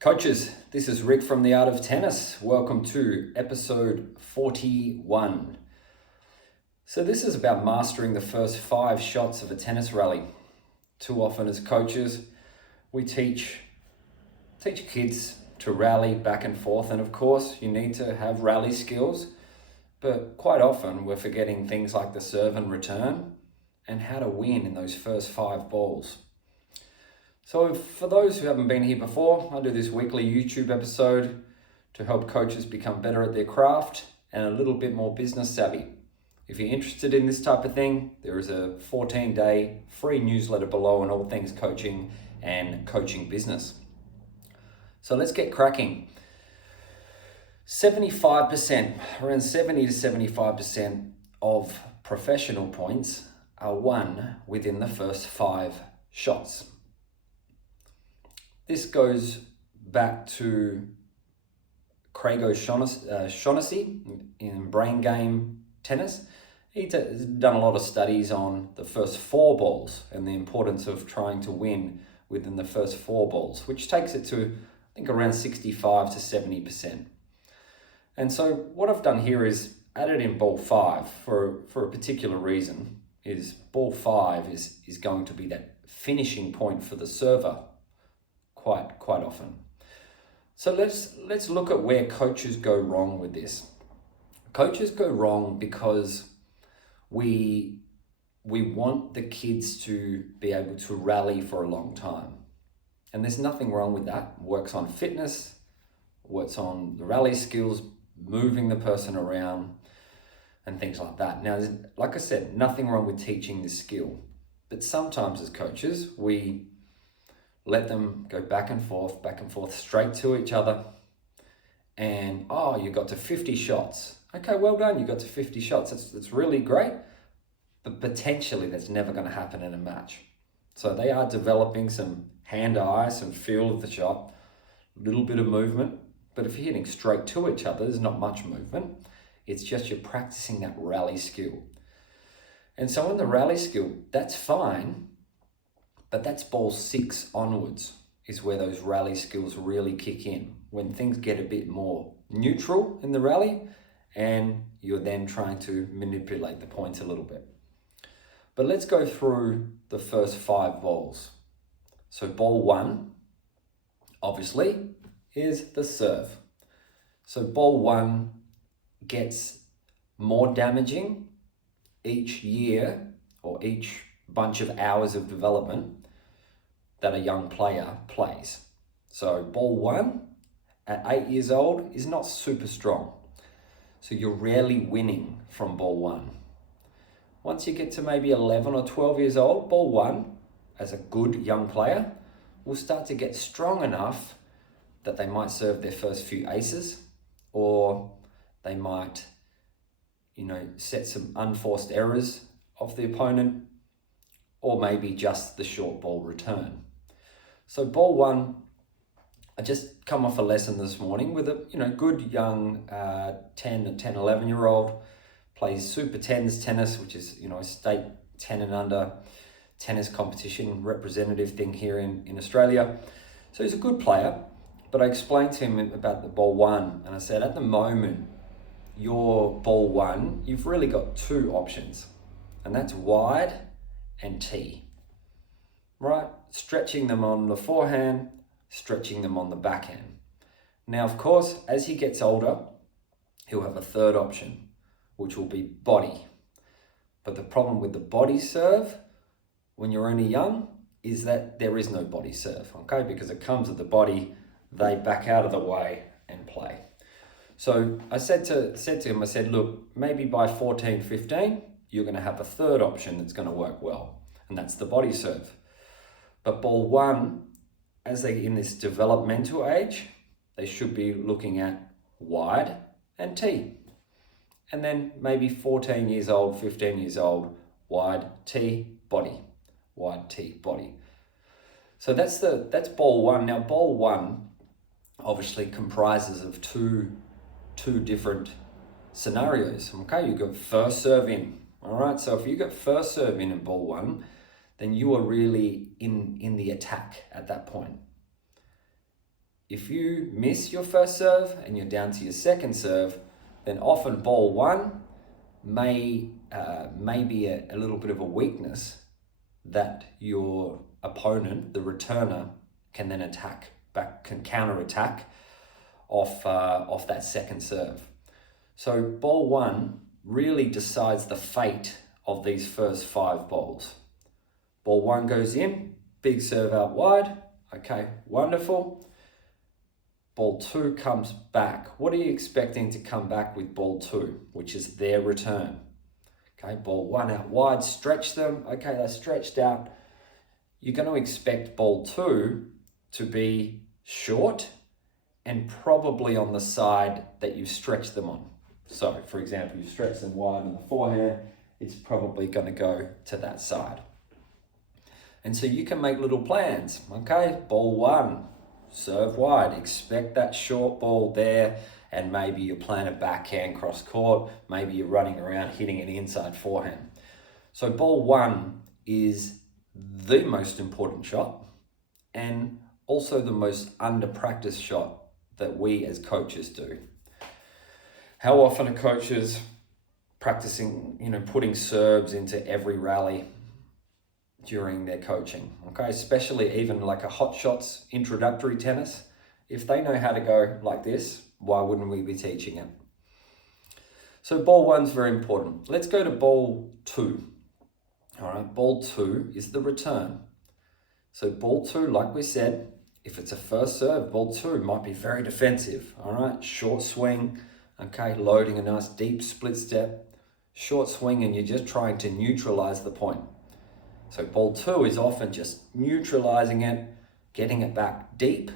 Coaches, this is Rick from The Art of Tennis. Welcome to episode 41. So this is about mastering the first 5 shots of a tennis rally. Too often as coaches, we teach kids to rally back and forth, and of course you need to have rally skills, but quite often we're forgetting things like the serve and return and how to win in those first 5 balls. So for those who haven't been here before, I do this weekly YouTube episode to help coaches become better at their craft and a little bit more business savvy. If you're interested in this type of thing, there is a 14-day free newsletter below on all things coaching and coaching business. So let's get cracking. 75%, around 70 to 75% of professional points are won within the first 5 shots. This goes back to Craig O'Shaughnessy in Brain Game Tennis. He's done a lot of studies on the first 4 balls and the importance of trying to win within the first 4 balls, which takes it to, I think, around 65 to 70%. And so what I've done here is added in ball 5 for a particular reason. Is ball 5 is going to be that finishing point for the server quite often. So let's look at where coaches go wrong with this. Coaches go wrong because we want the kids to be able to rally for a long time. And there's nothing wrong with that. It works on fitness, works on the rally skills, moving the person around and things like that. Now, like I said, nothing wrong with teaching this skill. But sometimes as coaches, we let them go back and forth, straight to each other. And, you got to 50 shots. Okay, well done, you got to 50 shots. That's really great. But potentially that's never going to happen in a match. So they are developing some hand-eye, some feel of the shot, a little bit of movement. But if you're hitting straight to each other, there's not much movement. It's just you're practicing that rally skill. And so in the rally skill, that's fine. But that's ball 6 onwards is where those rally skills really kick in, when things get a bit more neutral in the rally and you're then trying to manipulate the points a little bit. But let's go through the first 5 balls. So ball 1, obviously, is the serve. So ball 1 gets more damaging each year or each bunch of hours of development that a young player plays. So ball 1 at 8 years old is not super strong. So you're rarely winning from ball 1. Once you get to maybe 11 or 12 years old, ball 1, as a good young player, will start to get strong enough that they might serve their first few aces, or they might, set some unforced errors of the opponent, or maybe just the short ball return. So ball 1, I just come off a lesson this morning with a good young 10, 11-year-old, plays Super 10s tennis, which is a state 10 and under tennis competition representative thing here in Australia. So he's a good player, but I explained to him about the ball 1, and I said, at the moment, your ball 1, you've really got 2 options, and that's wide and tee, right? Stretching them on the forehand, stretching them on the backhand. Now, of course, as he gets older, he'll have a 3rd option, which will be body. But the problem with the body serve when you're only young is that there is no body serve, okay? Because it comes at the body, they back out of the way and play. So I said to him, I said, look, maybe by 14, 15, you're going to have a 3rd option that's going to work well, and that's the body serve. But ball 1, as they're in this developmental age, they should be looking at wide and tee. And then maybe 14 years old, 15 years old, wide tee, body, wide tee, body. So that's ball 1. Now ball 1 obviously comprises of two different scenarios. Okay, you got first serve in. All right, so if you got first serve in ball 1, then you are really in the attack at that point. if you miss your first serve and you're down to your second serve, then often ball one may be a little bit of a weakness that your opponent, the returner, can then can counter-attack off that second serve. So ball one really decides the fate of these first 5 balls. Ball one goes in, big serve out wide. Okay, wonderful. Ball two comes back. What are you expecting to come back with ball two, which is their return? Okay, ball one out wide, stretch them. Okay, they're stretched out. You're going to expect ball two to be short and probably on the side that you've stretched them on. So, for example, you stretch them wide on the forehand, it's probably going to go to that side. And so you can make little plans. Okay, ball one, serve wide, expect that short ball there, and maybe you're playing a backhand cross court, maybe you're running around hitting an inside forehand. So ball one is the most important shot and also the most under-practiced shot that we as coaches do. How often are coaches practicing, putting serves into every rally during their coaching? Okay, especially even like a hot shots introductory tennis. If they know how to go like this, why wouldn't we be teaching it? So ball one's very important. Let's go to ball two. All right, ball two is the return. So ball two, like we said, if it's a first serve, ball two might be very defensive. All right, short swing, okay, loading a nice deep split step, short swing, and you're just trying to neutralize the point. So ball two is often just neutralizing it, getting it back deep,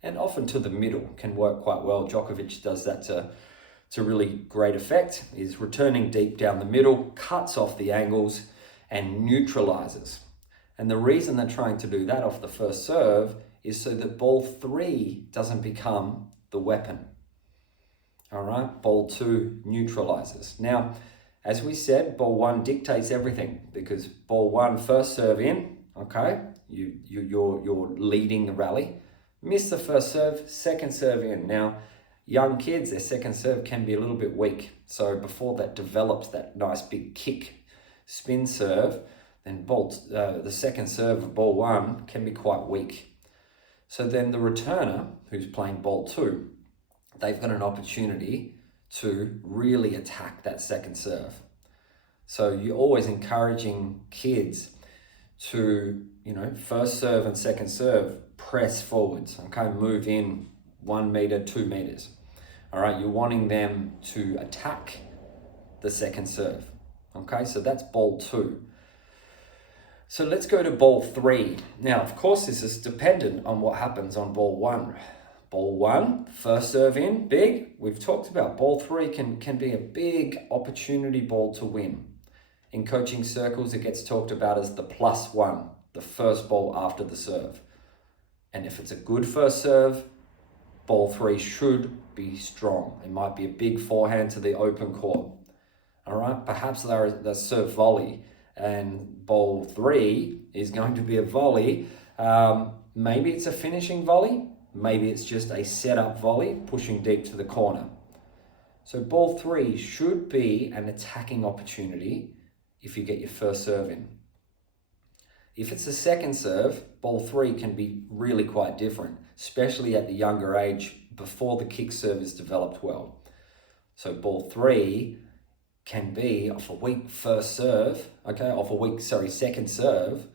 and often to the middle can work quite well. Djokovic does that to really great effect, is returning deep down the middle, cuts off the angles, and neutralizes. And the reason they're trying to do that off the first serve is so that ball three doesn't become the weapon. All right, ball two neutralizes. Now, as we said, ball one dictates everything because ball one, first serve in, okay, you're leading the rally. Miss the first serve, second serve in. Now, young kids, their second serve can be a little bit weak. So before that develops that nice big kick spin serve, then the second serve of ball one can be quite weak. So then the returner, who's playing ball two, they've got an opportunity to really attack that second serve. So you're always encouraging kids to, first serve and second serve, press forwards, okay, move in 1 meter, 2 meters. All right, you're wanting them to attack the second serve. Okay, so that's ball two. So let's go to ball three. Now, of course, this is dependent on what happens on ball one. Ball one, first serve in, big. We've talked about ball three can be a big opportunity ball to win. In coaching circles, it gets talked about as the +1, the first ball after the serve. And if it's a good first serve, ball three should be strong. It might be a big forehand to the open court. All right, perhaps they're serve volley and ball three is going to be a volley. Maybe it's a finishing volley. Maybe it's just a setup volley pushing deep to the corner. So ball three should be an attacking opportunity if you get your first serve in. If it's a second serve, ball three can be really quite different, especially at the younger age before the kick serve is developed well. So ball three can be off a weak first serve, okay, second serve,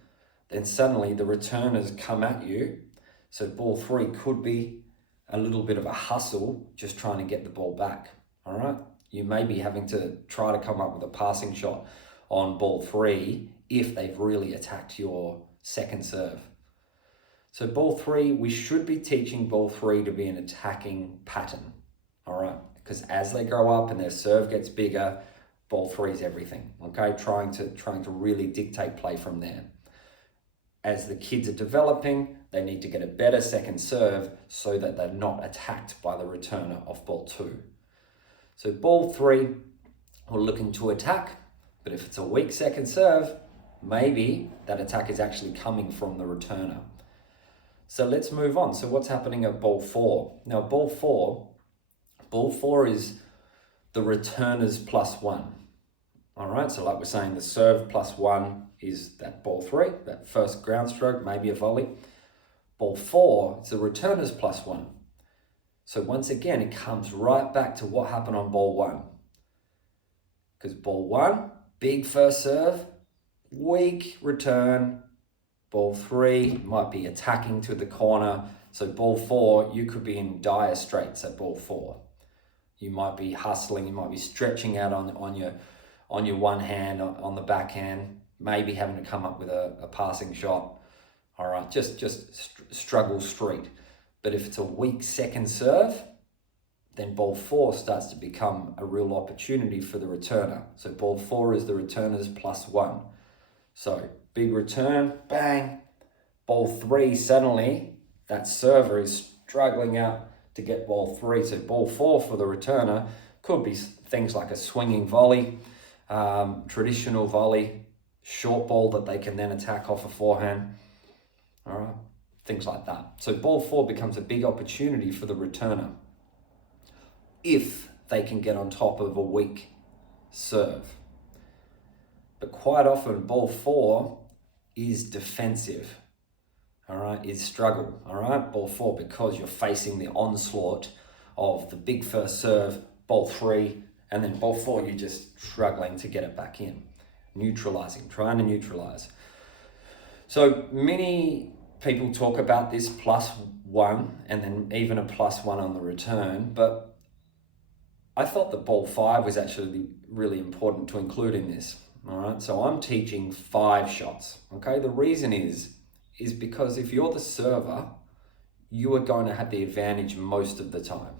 then suddenly the returners come at you. So ball three could be a little bit of a hustle, just trying to get the ball back, all right? You may be having to try to come up with a passing shot on ball three if they've really attacked your second serve. So ball three, we should be teaching ball three to be an attacking pattern, all right? Because as they grow up and their serve gets bigger, ball three is everything, okay? Trying to really dictate play from there. As the kids are developing, they need to get a better second serve so that they're not attacked by the returner of ball two. So ball three, we're looking to attack, but if it's a weak second serve, maybe that attack is actually coming from the returner. So let's move on. So what's happening at ball 4? Now ball 4 is the returners +1. All right, so like we're saying, the serve +1 is that ball 3, that first ground stroke, maybe a volley. Ball 4, it's the returners +1. So once again, it comes right back to what happened on ball 1. Because ball 1, big first serve, weak return. Ball 3 might be attacking to the corner. So ball 4, you could be in dire straits at ball 4. You might be hustling, you might be stretching out on your one hand, on the backhand, maybe having to come up with a passing shot. All right, just struggle street. But if it's a weak second serve, then ball 4 starts to become a real opportunity for the returner. So ball 4 is the returners +1. So big return, bang. Ball 3, suddenly that server is struggling out to get ball 3. So ball 4 for the returner could be things like a swinging volley, traditional volley, short ball that they can then attack off a forehand. All right, things like that. So ball 4 becomes a big opportunity for the returner if they can get on top of a weak serve. But quite often ball 4 is defensive, all right, is struggle, all right, ball 4, because you're facing the onslaught of the big first serve, ball 3, and then ball 4, you're just struggling to get it back in, trying to neutralize. So many people talk about this +1 and then even a +1 on the return, but I thought that ball 5 was actually really important to include in this. All right, so I'm teaching 5 shots. Okay, the reason is because if you're the server, you are going to have the advantage most of the time.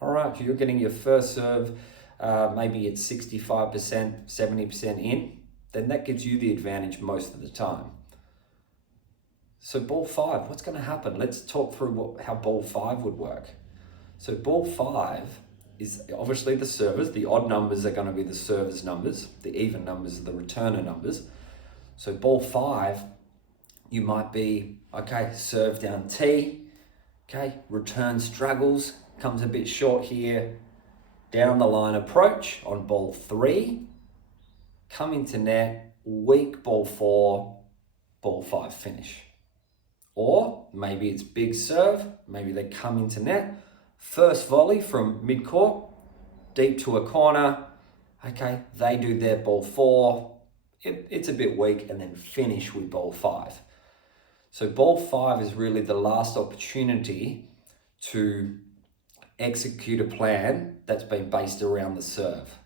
All right, if you're getting your first serve, maybe it's 65%, 70% in, then that gives you the advantage most of the time. So ball 5, what's going to happen? Let's talk through how ball 5 would work. So ball 5 is obviously the servers. The odd numbers are going to be the servers' numbers. The even numbers are the returner numbers. So ball 5, you might be, okay, serve down T, okay, return struggles, comes a bit short here, down the line approach on ball 3, come into net, weak ball 4, ball 5 finish. Or maybe it's big serve, maybe they come into net, first volley from mid-court, deep to a corner, okay, they do their ball 4, it's a bit weak, and then finish with ball 5. So ball 5 is really the last opportunity to execute a plan that's been based around the serve.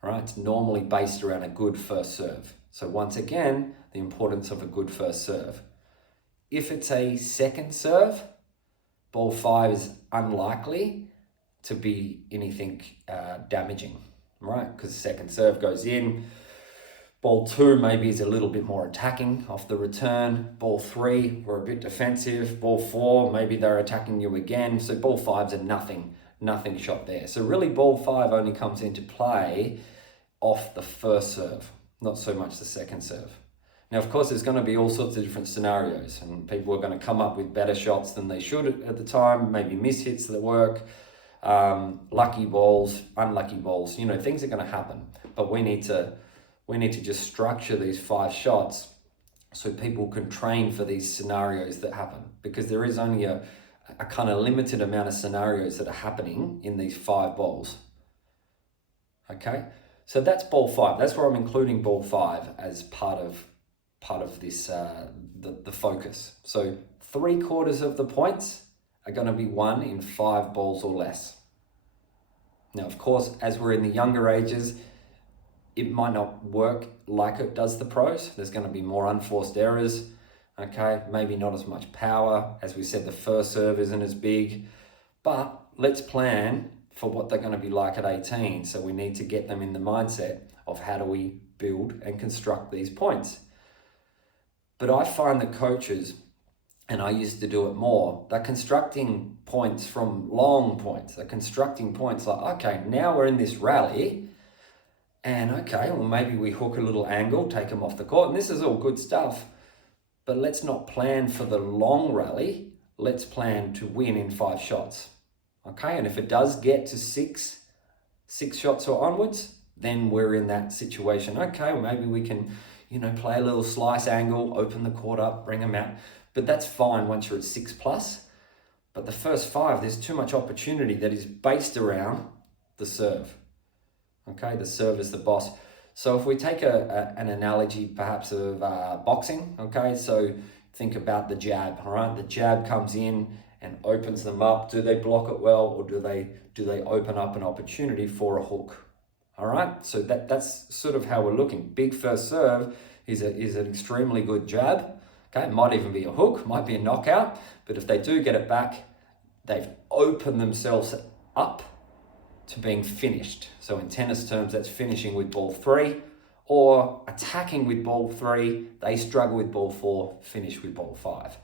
All right, it's normally based around a good first serve. So once again, the importance of a good first serve. If it's a second serve, ball 5 is unlikely to be anything damaging, right? Because the second serve goes in. Ball 2 maybe is a little bit more attacking off the return. Ball 3, we're a bit defensive. Ball 4, maybe they're attacking you again. So ball 5's a nothing shot there. So really ball 5 only comes into play off the first serve, not so much the second serve. Now, of course, there's going to be all sorts of different scenarios, and people are going to come up with better shots than they should at the time, maybe miss hits that work, lucky balls, unlucky balls, things are going to happen. But we need to just structure these 5 shots so people can train for these scenarios that happen, because there is only a kind of limited amount of scenarios that are happening in these 5 balls. Okay, so that's ball 5. That's where I'm including ball 5 as part of this, the focus. So 3/4 of the points are going to be won in 5 balls or less. Now, of course, as we're in the younger ages, it might not work like it does the pros. There's going to be more unforced errors. Okay, maybe not as much power. As we said, the first serve isn't as big, but let's plan for what they're going to be like at 18. So we need to get them in the mindset of how do we build and construct these points. But I find that coaches, and I used to do it more, they're constructing points from long points. They're constructing points like, okay, now we're in this rally, and okay, well, maybe we hook a little angle, take them off the court, and this is all good stuff. but let's not plan for the long rally. Let's plan to win in 5 shots. Okay, and if it does get to six shots or onwards, then we're in that situation. Okay, well, maybe we can, play a little slice angle, open the court up, bring them out. But that's fine once you're at 6+. But the first 5, there's too much opportunity that is based around the serve. Okay, the serve is the boss. So if we take an analogy perhaps of boxing, okay, so think about the jab, all right? The jab comes in and opens them up. Do they block it well, or do they open up an opportunity for a hook? All right, so that's sort of how we're looking. Big first serve is an extremely good jab. Okay, it might even be a hook, might be a knockout, but if they do get it back, they've opened themselves up to being finished. So in tennis terms, that's finishing with ball 3, or attacking with ball 3, they struggle with ball 4, finish with ball 5.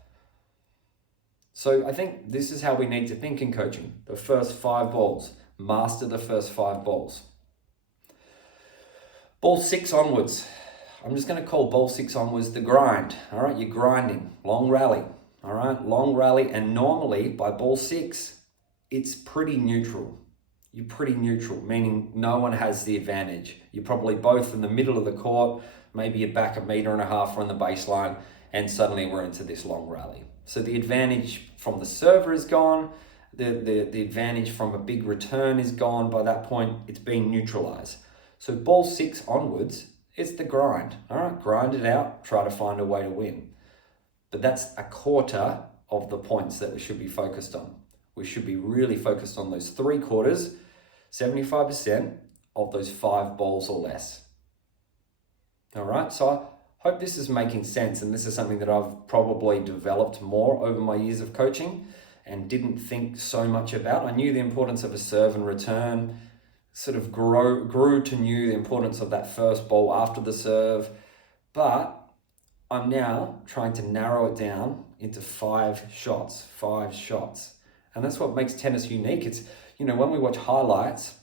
So I think this is how we need to think in coaching. The first 5 balls, master the first 5 balls. Ball 6 onwards, I'm just going to call ball 6 onwards the grind. All right, you're grinding, long rally. All right, long rally, and normally by ball 6, it's pretty neutral. You're pretty neutral, meaning no one has the advantage. You're probably both in the middle of the court, maybe you're back 1.5 meters from the baseline, and suddenly we're into this long rally. So the advantage from the server is gone. The advantage from a big return is gone. By that point, it's being neutralized. So ball 6 onwards, it's the grind. All right, grind it out, try to find a way to win. But that's a quarter of the points that we should be focused on. We should be really focused on those 3/4, 75% of those 5 balls or less. All right, so I hope this is making sense, and this is something that I've probably developed more over my years of coaching and didn't think so much about. I knew the importance of a serve and return, sort of grew to know the importance of that first ball after the serve, but I'm now trying to narrow it down into 5 shots. And that's what makes tennis unique. It's, when we watch highlights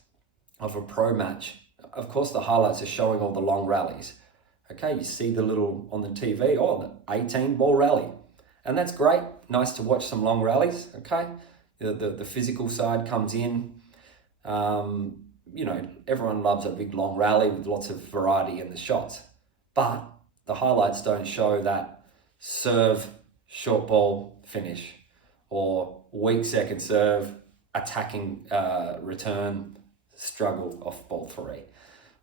of a pro match, of course the highlights are showing all the long rallies. Okay, you see the little on the TV, the 18 ball rally. And that's great, nice to watch some long rallies, okay? The physical side comes in. Everyone loves a big long rally with lots of variety in the shots. But the highlights don't show that serve, short ball, finish, or weak second serve, attacking return, struggle off ball 3,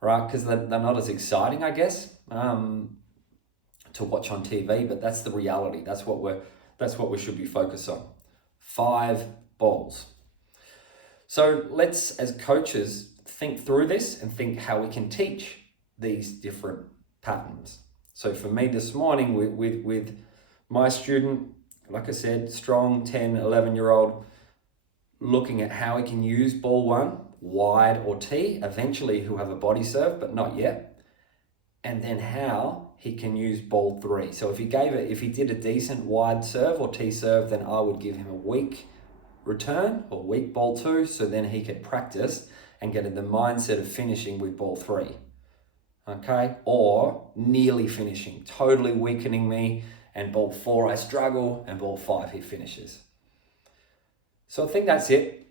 right? Because they're not as exciting, I guess, to watch on TV, but that's the reality. That's what we should be focused on. 5 balls. So let's, as coaches, think through this and think how we can teach these different patterns. So for me this morning with my student, like I said, strong 10, 11-year-old, looking at how he can use ball 1, wide or tee, eventually he'll have a body serve, but not yet. And then how he can use ball 3. So if he did a decent wide serve or tee serve, then I would give him a weak return or weak ball 2, so then he could practice and get in the mindset of finishing with ball 3. Okay, or nearly finishing, totally weakening me, and ball 4 I struggle, and ball 5 he finishes. So I think that's it.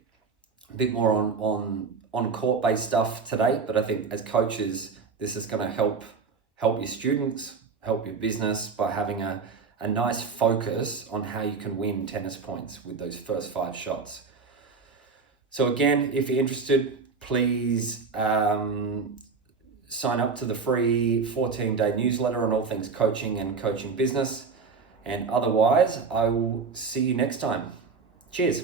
A bit more on court-based stuff today, but I think as coaches, this is going to help your students, help your business by having a nice focus on how you can win tennis points with those first 5 shots. So again, if you're interested, please sign up to the free 14-day newsletter on all things coaching and coaching business. And otherwise, I will see you next time. Cheers.